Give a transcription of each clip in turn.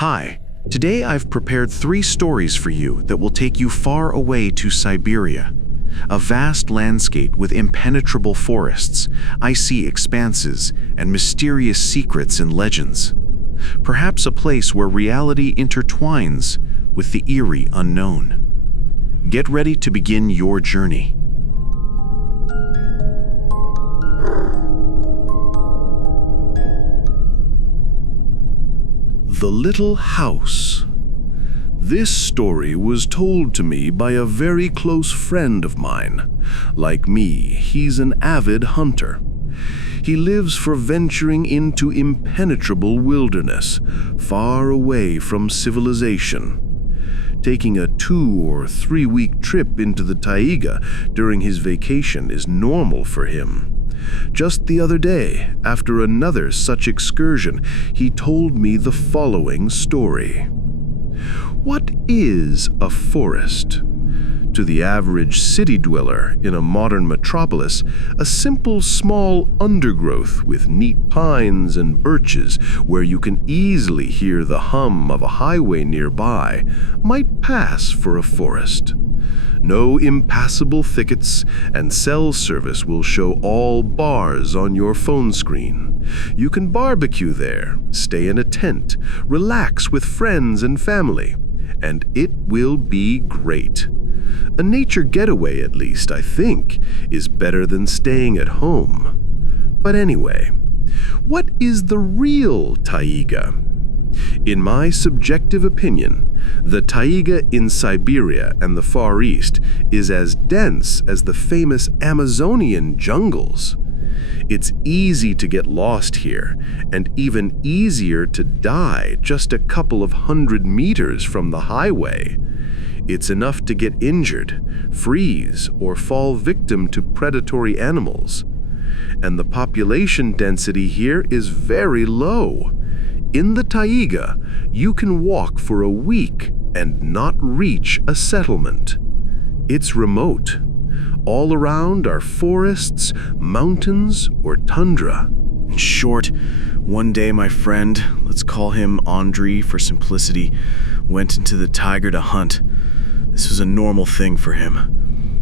Hi, today I've prepared 3 stories for you that will take you far away to Siberia. A vast landscape with impenetrable forests, icy expanses, and mysterious secrets and legends. Perhaps a place where reality intertwines with the eerie unknown. Get ready to begin your journey. The Little House. This story was told to me by a very close friend of mine. Like me, he's an avid hunter. He lives for venturing into impenetrable wilderness, far away from civilization. Taking a 2 or 3 week trip into the taiga during his vacation is normal for him. Just the other day, after another such excursion, he told me the following story. What is a forest? To the average city dweller in a modern metropolis, a simple small undergrowth with neat pines and birches where you can easily hear the hum of a highway nearby might pass for a forest. No impassable thickets, and cell service will show all bars on your phone screen. You can barbecue there, stay in a tent, relax with friends and family, and it will be great. A nature getaway, at least, I think, is better than staying at home. But anyway, what is the real taiga? In my subjective opinion, the taiga in Siberia and the Far East is as dense as the famous Amazonian jungles. It's easy to get lost here, and even easier to die just a couple of 100 meters from the highway. It's enough to get injured, freeze, or fall victim to predatory animals. And the population density here is very low. In the taiga, you can walk for a week and not reach a settlement. It's remote. All around are forests, mountains, or tundra. In short, one day my friend, let's call him Andrei for simplicity, went into the taiga to hunt. This was a normal thing for him.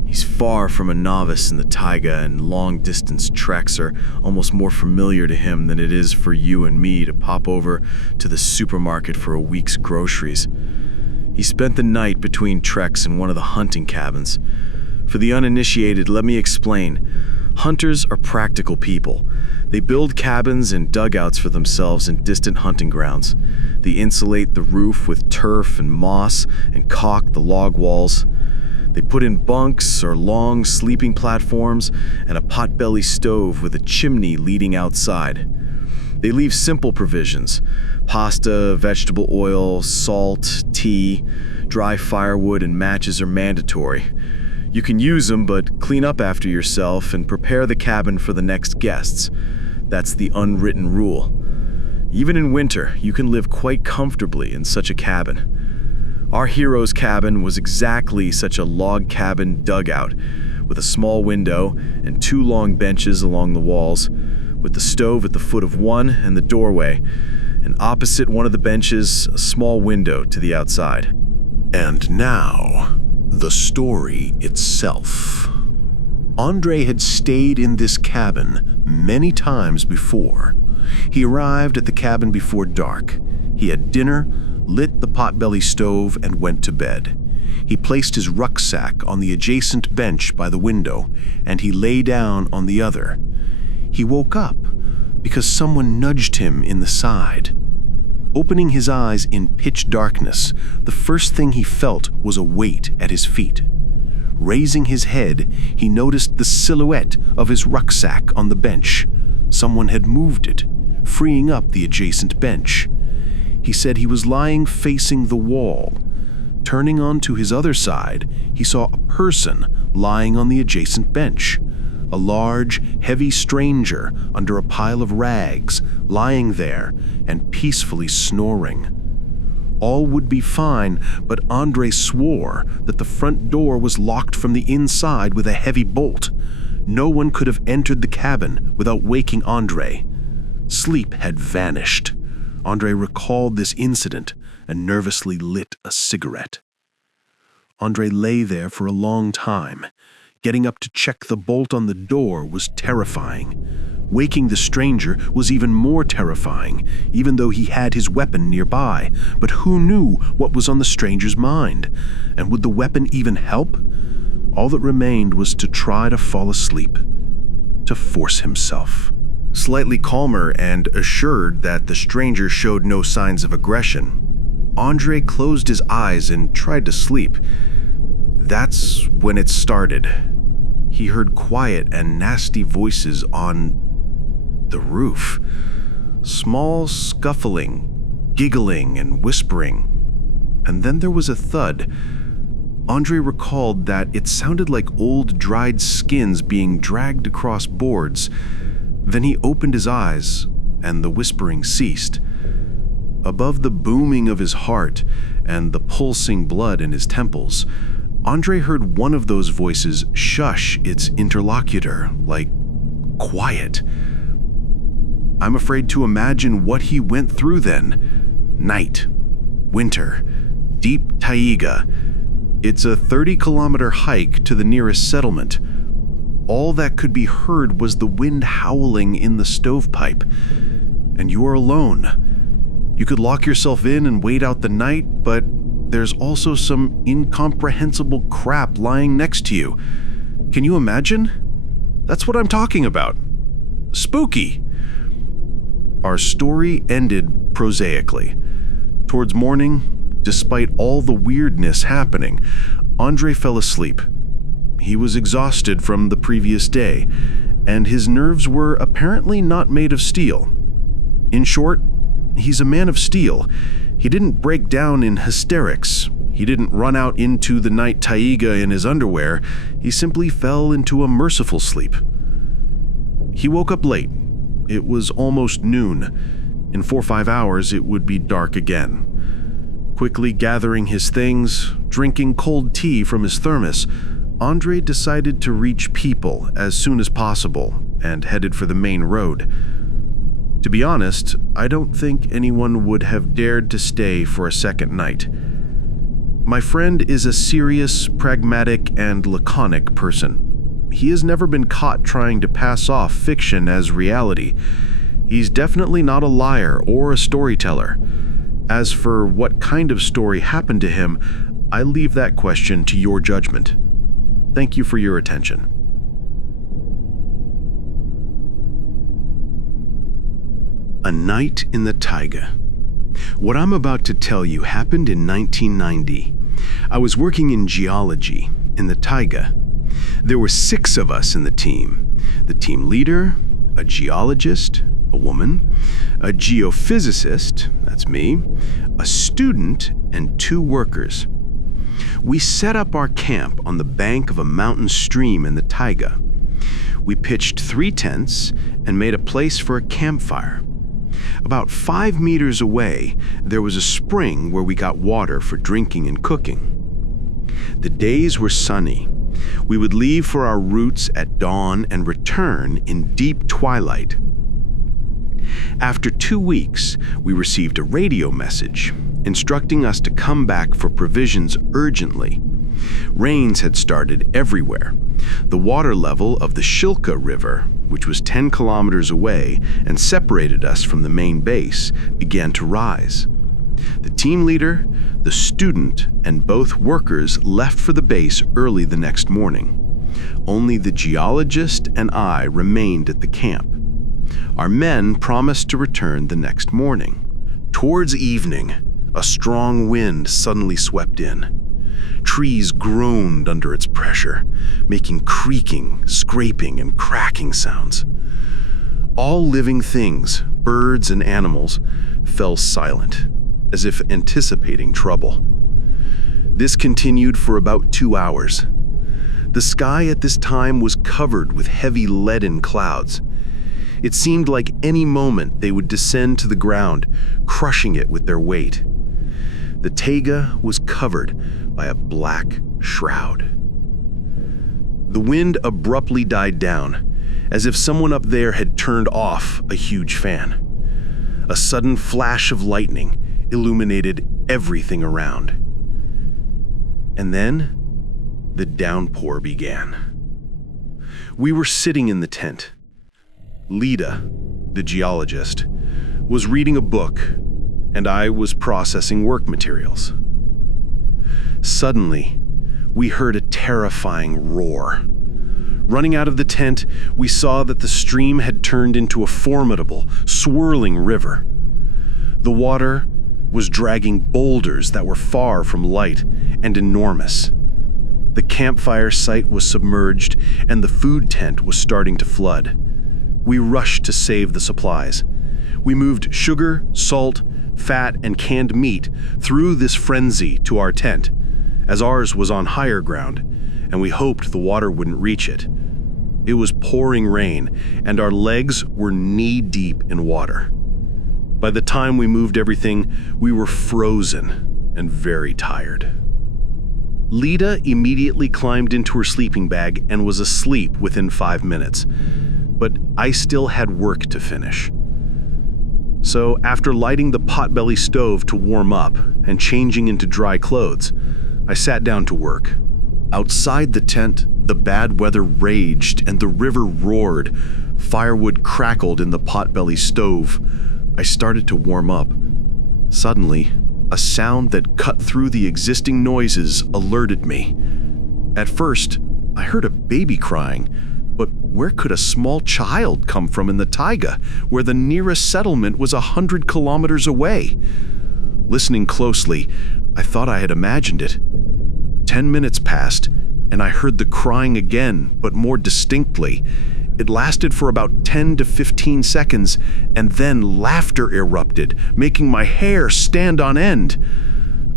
He's far from a novice in the taiga, and long-distance treks are almost more familiar to him than it is for you and me to pop over to the supermarket for a week's groceries. He spent the night between treks in one of the hunting cabins. For the uninitiated, let me explain. Hunters are practical people. They build cabins and dugouts for themselves in distant hunting grounds. They insulate the roof with turf and moss and caulk the log walls. They put in bunks or long sleeping platforms and a potbelly stove with a chimney leading outside. They leave simple provisions: pasta, vegetable oil, salt, tea, dry firewood, and matches are mandatory. You can use them, but clean up after yourself and prepare the cabin for the next guests. That's the unwritten rule. Even in winter, you can live quite comfortably in such a cabin. Our hero's cabin was exactly such a log cabin dugout, with a small window and 2 long benches along the walls, with the stove at the foot of one and the doorway, and opposite one of the benches, a small window to the outside. And now, the story itself. Andrei had stayed in this cabin many times before. He arrived at the cabin before dark. He had dinner, lit the potbelly stove, and went to bed. He placed his rucksack on the adjacent bench by the window, and he lay down on the other. He woke up because someone nudged him in the side. Opening his eyes in pitch darkness, the first thing he felt was a weight at his feet. Raising his head, he noticed the silhouette of his rucksack on the bench. Someone had moved it, freeing up the adjacent bench. He said he was lying facing the wall. Turning onto his other side, he saw a person lying on the adjacent bench. A large, heavy stranger under a pile of rags, lying there and peacefully snoring. All would be fine, but Andrei swore that the front door was locked from the inside with a heavy bolt. No one could have entered the cabin without waking Andrei. Sleep had vanished. Andre recalled this incident and nervously lit a cigarette. Andre lay there for a long time. Getting up to check the bolt on the door was terrifying. Waking the stranger was even more terrifying, even though he had his weapon nearby. But who knew what was on the stranger's mind? And would the weapon even help? All that remained was to try to fall asleep, to force himself. Slightly calmer and assured that the stranger showed no signs of aggression, Andre closed his eyes and tried to sleep. That's when it started. He heard quiet and nasty voices on the roof. Small scuffling, giggling, and whispering. And then there was a thud. Andre recalled that it sounded like old dried skins being dragged across boards. Then he opened his eyes, and the whispering ceased. Above the booming of his heart and the pulsing blood in his temples, Andre heard one of those voices shush its interlocutor, like, quiet. I'm afraid to imagine what he went through then. Night, winter, deep taiga. It's a 30-kilometer hike to the nearest settlement. All that could be heard was the wind howling in the stovepipe. And you are alone. You could lock yourself in and wait out the night, but there's also some incomprehensible crap lying next to you. Can you imagine? That's what I'm talking about. Spooky. Our story ended prosaically. Towards morning, despite all the weirdness happening, Andre fell asleep. He was exhausted from the previous day, and his nerves were apparently not made of steel. In short, he's a man of steel. He didn't break down in hysterics. He didn't run out into the night taiga in his underwear. He simply fell into a merciful sleep. He woke up late. It was almost noon. In 4 or 5 hours, it would be dark again. Quickly gathering his things, drinking cold tea from his thermos, Andre decided to reach people as soon as possible and headed for the main road. To be honest, I don't think anyone would have dared to stay for a second night. My friend is a serious, pragmatic, and laconic person. He has never been caught trying to pass off fiction as reality. He's definitely not a liar or a storyteller. As for what kind of story happened to him, I leave that question to your judgment. Thank you for your attention. A Night in the Taiga. What I'm about to tell you happened in 1990. I was working in geology in the taiga. There were 6 of us in the team. The team leader, a geologist, a woman, a geophysicist, that's me, a student, and 2 workers. We set up our camp on the bank of a mountain stream in the taiga. We pitched 3 tents and made a place for a campfire. About 5 meters away, there was a spring where we got water for drinking and cooking. The days were sunny. We would leave for our routes at dawn and return in deep twilight. After 2 weeks, we received a radio message instructing us to come back for provisions urgently. Rains had started everywhere. The water level of the Shilka River, which was 10 kilometers away and separated us from the main base, began to rise. The team leader, the student, and both workers left for the base early the next morning. Only the geologist and I remained at the camp. Our men promised to return the next morning. Towards evening, a strong wind suddenly swept in. Trees groaned under its pressure, making creaking, scraping, and cracking sounds. All living things, birds and animals, fell silent, as if anticipating trouble. This continued for about 2 hours. The sky at this time was covered with heavy leaden clouds. It seemed like any moment they would descend to the ground, crushing it with their weight. The taiga was covered by a black shroud. The wind abruptly died down, as if someone up there had turned off a huge fan. A sudden flash of lightning illuminated everything around. And then the downpour began. We were sitting in the tent. Lida, the geologist, was reading a book, and I was processing work materials. Suddenly, we heard a terrifying roar. Running out of the tent, we saw that the stream had turned into a formidable, swirling river. The water was dragging boulders that were far from light and enormous. The campfire site was submerged, and the food tent was starting to flood. We rushed to save the supplies. We moved sugar, salt, fat, and canned meat through this frenzy to our tent, as ours was on higher ground, and we hoped the water wouldn't reach it. It was pouring rain, and our legs were knee-deep in water. By the time we moved everything, we were frozen and very tired. Lida immediately climbed into her sleeping bag and was asleep within 5 minutes, but I still had work to finish. So after lighting the potbelly stove to warm up and changing into dry clothes, I sat down to work. Outside the tent, the bad weather raged and the river roared. Firewood crackled in the potbelly stove. I started to warm up. Suddenly, a sound that cut through the existing noises alerted me. At first, I heard a baby crying, but where could a small child come from in the taiga, where the nearest settlement was 100 kilometers away? Listening closely, I thought I had imagined it. 10 minutes passed, and I heard the crying again, but more distinctly. It lasted for about 10 to 15 seconds, and then laughter erupted, making my hair stand on end.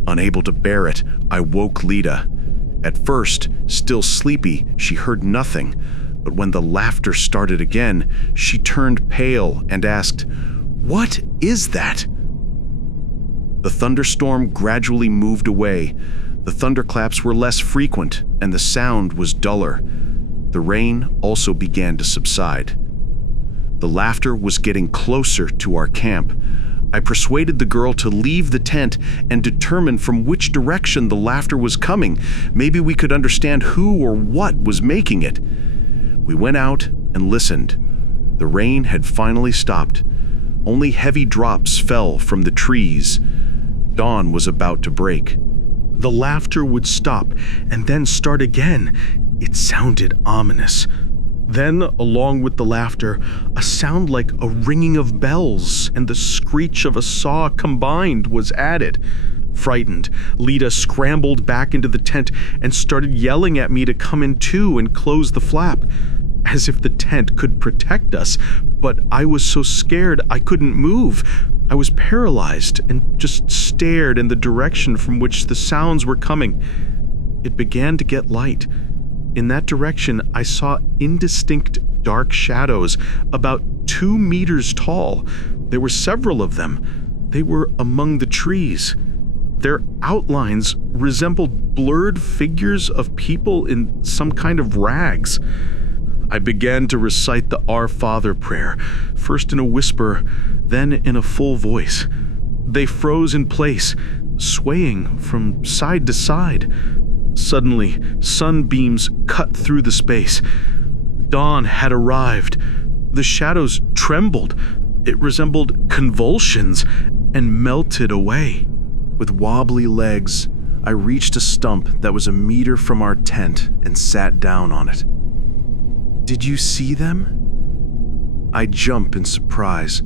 Unable to bear it, I woke Lida. At first, still sleepy, she heard nothing, but when the laughter started again, she turned pale and asked, "What is that?" The thunderstorm gradually moved away. The thunderclaps were less frequent, and the sound was duller. The rain also began to subside. The laughter was getting closer to our camp. I persuaded the girl to leave the tent and determine from which direction the laughter was coming. Maybe we could understand who or what was making it. We went out and listened. The rain had finally stopped. Only heavy drops fell from the trees. Dawn was about to break. The laughter would stop and then start again. It sounded ominous. Then, along with the laughter, a sound like a ringing of bells and the screech of a saw combined was added. Frightened, Lida scrambled back into the tent and started yelling at me to come in too and close the flap, as if the tent could protect us, but I was so scared I couldn't move. I was paralyzed and just stared in the direction from which the sounds were coming. It began to get light. In that direction, I saw indistinct dark shadows, about 2 meters tall. There were several of them. They were among the trees. Their outlines resembled blurred figures of people in some kind of rags. I began to recite the Our Father prayer, first in a whisper, then in a full voice. They froze in place, swaying from side to side. Suddenly, sunbeams cut through the space. Dawn had arrived. The shadows trembled. It resembled convulsions and melted away. With wobbly legs, I reached a stump that was a meter from our tent and sat down on it. "Did you see them?" I jumped in surprise.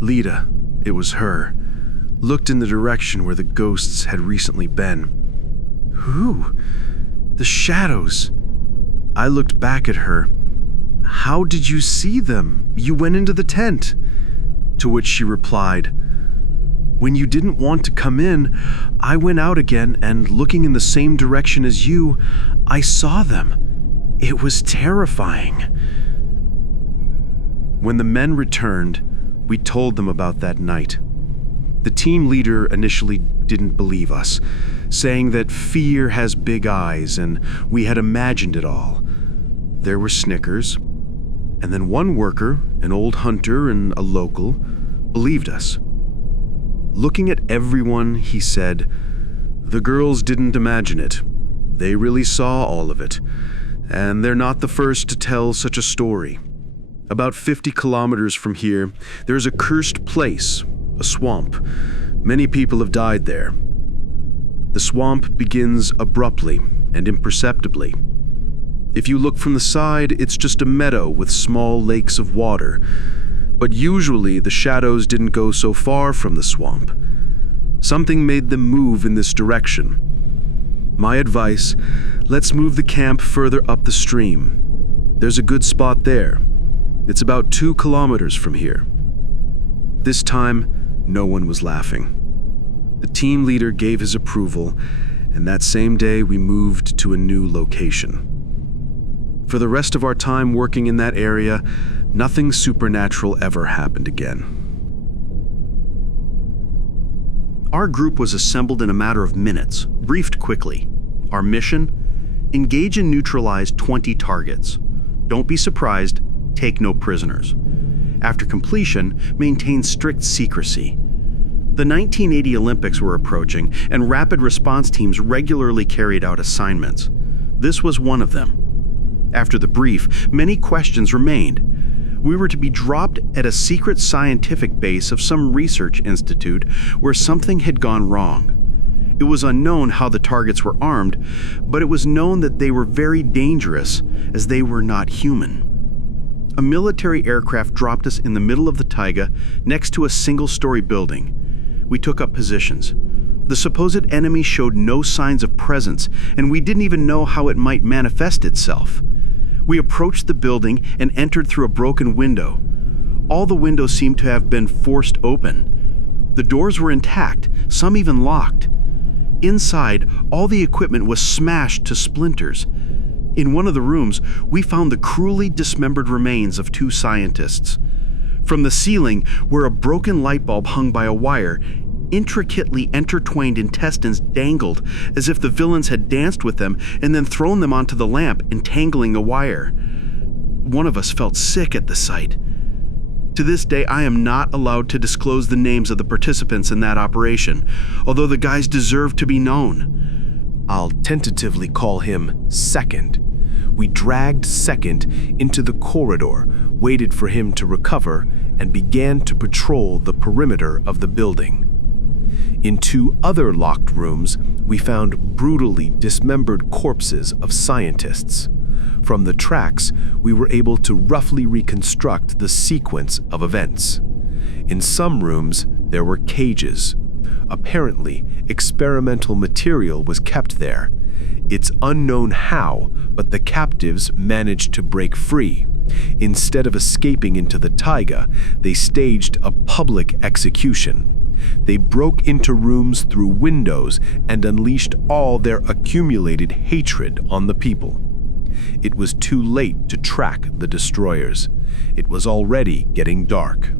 Lida, it was her, looked in the direction where the ghosts had recently been. "Who? The shadows." I looked back at her. "How did you see them? You went into the tent." To which she replied, "When you didn't want to come in, I went out again, and looking in the same direction as you, I saw them. It was terrifying." When the men returned, we told them about that night. The team leader initially didn't believe us, saying that fear has big eyes and we had imagined it all. There were snickers, and then one worker, an old hunter and a local, believed us. Looking at everyone, he said, "The girls didn't imagine it. They really saw all of it, and they're not the first to tell such a story. About 50 kilometers from here, there's a cursed place, a swamp. Many people have died there. The swamp begins abruptly and imperceptibly. If you look from the side, it's just a meadow with small lakes of water. But usually the shadows didn't go so far from the swamp. Something made them move in this direction. My advice, let's move the camp further up the stream. There's a good spot there. It's about 2 kilometers from here." This time, no one was laughing. The team leader gave his approval, and that same day we moved to a new location. For the rest of our time working in that area, nothing supernatural ever happened again. Our group was assembled in a matter of minutes, briefed quickly. Our mission? Engage and neutralize 20 targets. Don't be surprised, take no prisoners. After completion, maintain strict secrecy. The 1980 Olympics were approaching, and rapid response teams regularly carried out assignments. This was one of them. After the brief, many questions remained. We were to be dropped at a secret scientific base of some research institute where something had gone wrong. It was unknown how the targets were armed, but it was known that they were very dangerous, as they were not human. A military aircraft dropped us in the middle of the taiga, next to a single-story building. We took up positions. The supposed enemy showed no signs of presence, and we didn't even know how it might manifest itself. We approached the building and entered through a broken window. All the windows seemed to have been forced open. The doors were intact, some even locked. Inside, all the equipment was smashed to splinters. In one of the rooms, we found the cruelly dismembered remains of 2 scientists. From the ceiling, where a broken light bulb hung by a wire, intricately intertwined intestines dangled as if the villains had danced with them and then thrown them onto the lamp, entangling the wire. One of us felt sick at the sight. To this day, I am not allowed to disclose the names of the participants in that operation, although the guys deserve to be known. I'll tentatively call him Second. We dragged Second into the corridor, waited for him to recover, and began to patrol the perimeter of the building. In 2 other locked rooms, we found brutally dismembered corpses of scientists. From the tracks, we were able to roughly reconstruct the sequence of events. In some rooms, there were cages. Apparently, experimental material was kept there. It's unknown how, but the captives managed to break free. Instead of escaping into the taiga, they staged a public execution. They broke into rooms through windows and unleashed all their accumulated hatred on the people. It was too late to track the destroyers. It was already getting dark.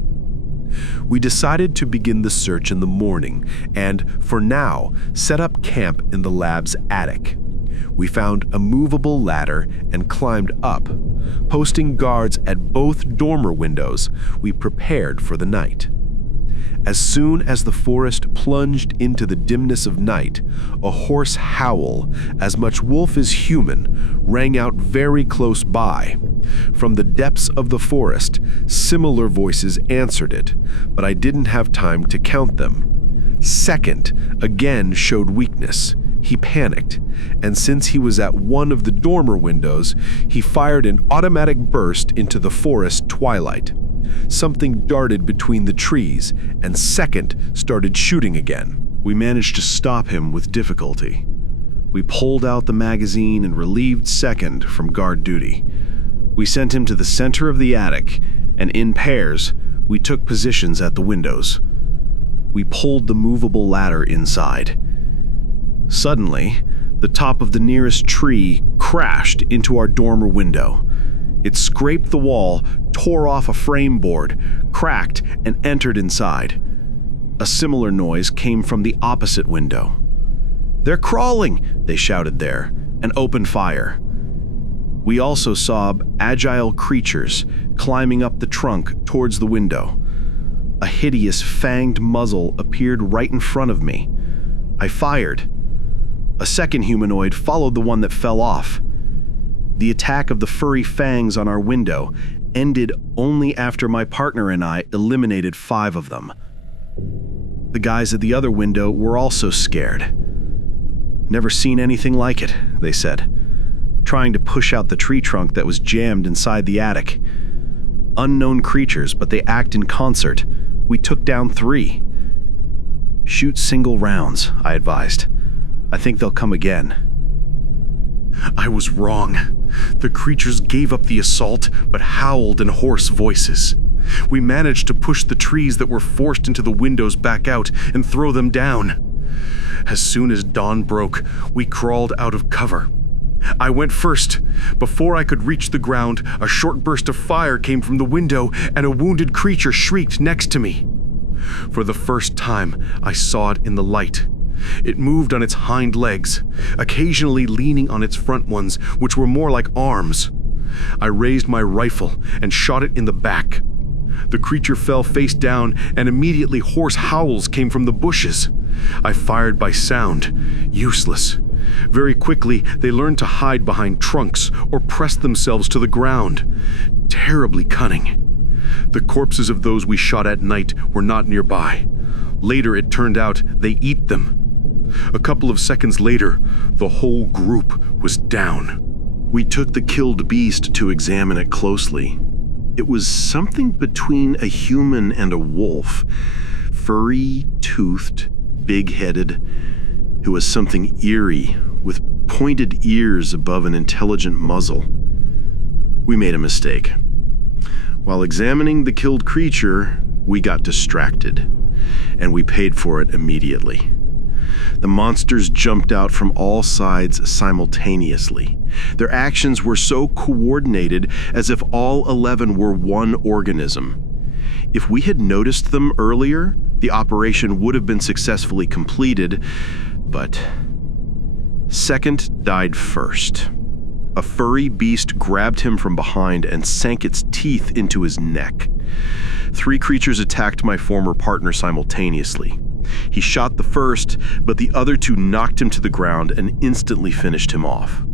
We decided to begin the search in the morning and, for now, set up camp in the lab's attic. We found a movable ladder and climbed up. Posting guards at both dormer windows, we prepared for the night. As soon as the forest plunged into the dimness of night, a hoarse howl, as much wolf as human, rang out very close by. From the depths of the forest, similar voices answered it, but I didn't have time to count them. Second again showed weakness. He panicked, and since he was at one of the dormer windows, he fired an automatic burst into the forest twilight. Something darted between the trees, and Second started shooting again. We managed to stop him with difficulty. We pulled out the magazine and relieved Second from guard duty. We sent him to the center of the attic, and in pairs, we took positions at the windows. We pulled the movable ladder inside. Suddenly, the top of the nearest tree crashed into our dormer window. It scraped the wall, tore off a frame board, cracked, and entered inside. A similar noise came from the opposite window. "They're crawling!" they shouted there, and opened fire. We also saw agile creatures climbing up the trunk towards the window. A hideous fanged muzzle appeared right in front of me. I fired. A second humanoid followed the one that fell off. The attack of the furry fangs on our window ended only after my partner and I eliminated 5 of them. The guys at the other window were also scared. "Never seen anything like it," they said, trying to push out the tree trunk that was jammed inside the attic. Unknown creatures, but they act in concert. We took down 3. "Shoot single rounds," I advised. "I think they'll come again." I was wrong. The creatures gave up the assault, but howled in hoarse voices. We managed to push the trees that were forced into the windows back out and throw them down. As soon as dawn broke, we crawled out of cover. I went first. Before I could reach the ground, a short burst of fire came from the window, and a wounded creature shrieked next to me. For the first time, I saw it in the light. It moved on its hind legs, occasionally leaning on its front ones, which were more like arms. I raised my rifle and shot it in the back. The creature fell face down, and immediately hoarse howls came from the bushes. I fired by sound. Useless. Very quickly, they learned to hide behind trunks or press themselves to the ground. Terribly cunning. The corpses of those we shot at night were not nearby. Later, it turned out they eat them. A couple of seconds later, the whole group was down. We took the killed beast to examine it closely. It was something between a human and a wolf. Furry, toothed, big-headed. It was something eerie, with pointed ears above an intelligent muzzle. We made a mistake. While examining the killed creature, we got distracted, and we paid for it immediately. The monsters jumped out from all sides simultaneously. Their actions were so coordinated as if all 11 were one organism. If we had noticed them earlier, the operation would have been successfully completed, but Second died first. A furry beast grabbed him from behind and sank its teeth into his neck. 3 creatures attacked my former partner simultaneously. He shot the first, but the other 2 knocked him to the ground and instantly finished him off.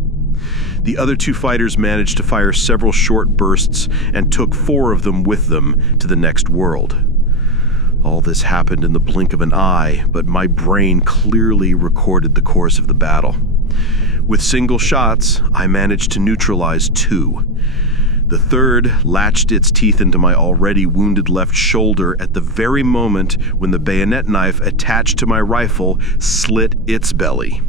The other 2 fighters managed to fire several short bursts and took 4 of them with them to the next world. All this happened in the blink of an eye, but my brain clearly recorded the course of the battle. With single shots, I managed to neutralize 2. The third latched its teeth into my already wounded left shoulder at the very moment when the bayonet knife attached to my rifle slit its belly.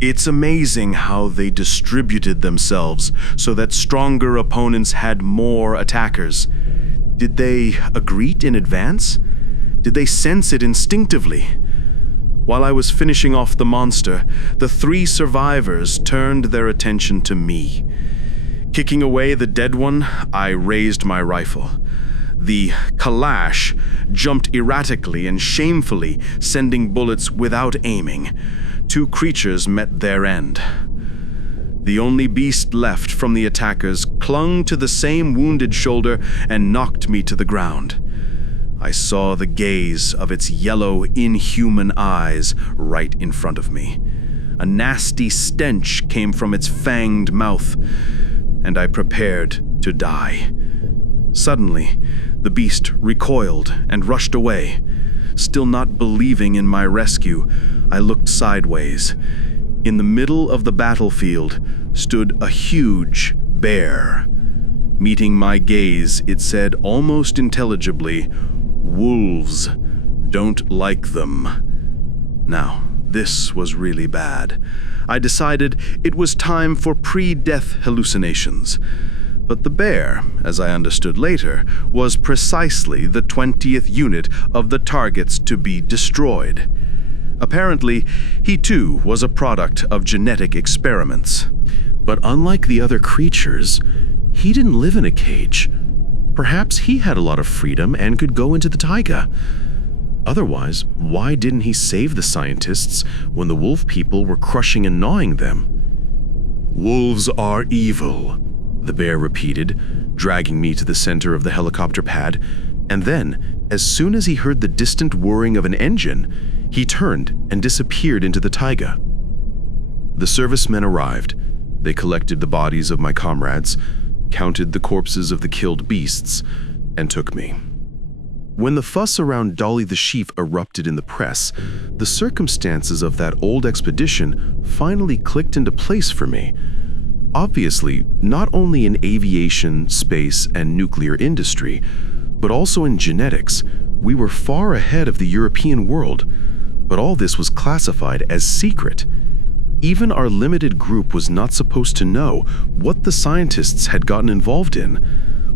It's amazing how they distributed themselves so that stronger opponents had more attackers. Did they greet in advance? Did they sense it instinctively? While I was finishing off the monster, the 3 survivors turned their attention to me. Kicking away the dead one, I raised my rifle. The Kalash jumped erratically and shamefully, sending bullets without aiming. 2 creatures met their end. The only beast left from the attackers clung to the same wounded shoulder and knocked me to the ground. I saw the gaze of its yellow, inhuman eyes right in front of me. A nasty stench came from its fanged mouth, and I prepared to die. Suddenly, the beast recoiled and rushed away. Still not believing in my rescue, I looked sideways. In the middle of the battlefield stood a huge bear. Meeting my gaze, it said almost intelligibly, "Wolves don't like them." Now, this was really bad. I decided it was time for pre-death hallucinations. But the bear, as I understood later, was precisely the 20th unit of the targets to be destroyed. Apparently, he too was a product of genetic experiments. But unlike the other creatures, he didn't live in a cage. Perhaps he had a lot of freedom and could go into the taiga. Otherwise, why didn't he save the scientists when the wolf people were crushing and gnawing them? "Wolves are evil," the bear repeated, dragging me to the center of the helicopter pad. And then, as soon as he heard the distant whirring of an engine, he turned and disappeared into the taiga. The servicemen arrived. They collected the bodies of my comrades, counted the corpses of the killed beasts, and took me. When the fuss around Dolly the sheep erupted in the press, the circumstances of that old expedition finally clicked into place for me. Obviously, not only in aviation, space, and nuclear industry, but also in genetics, we were far ahead of the European world. But all this was classified as secret. Even our limited group was not supposed to know what the scientists had gotten involved in,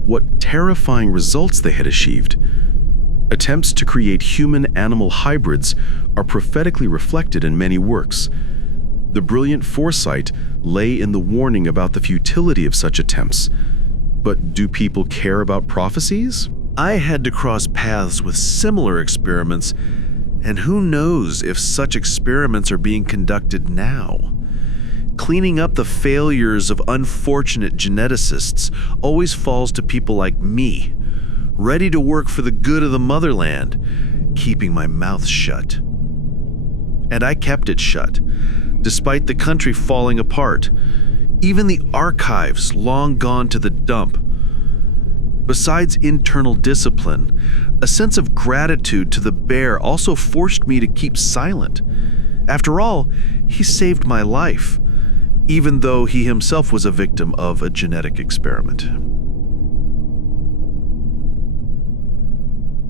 what terrifying results they had achieved. Attempts to create human-animal hybrids are prophetically reflected in many works. The brilliant foresight lay in the warning about the futility of such attempts. But do people care about prophecies? I had to cross paths with similar experiments, and who knows if such experiments are being conducted now. Cleaning up the failures of unfortunate geneticists always falls to people like me, ready to work for the good of the motherland, keeping my mouth shut. And I kept it shut, despite the country falling apart, even the archives long gone to the dump. Besides internal discipline, a sense of gratitude to the bear also forced me to keep silent. After all, he saved my life, even though he himself was a victim of a genetic experiment.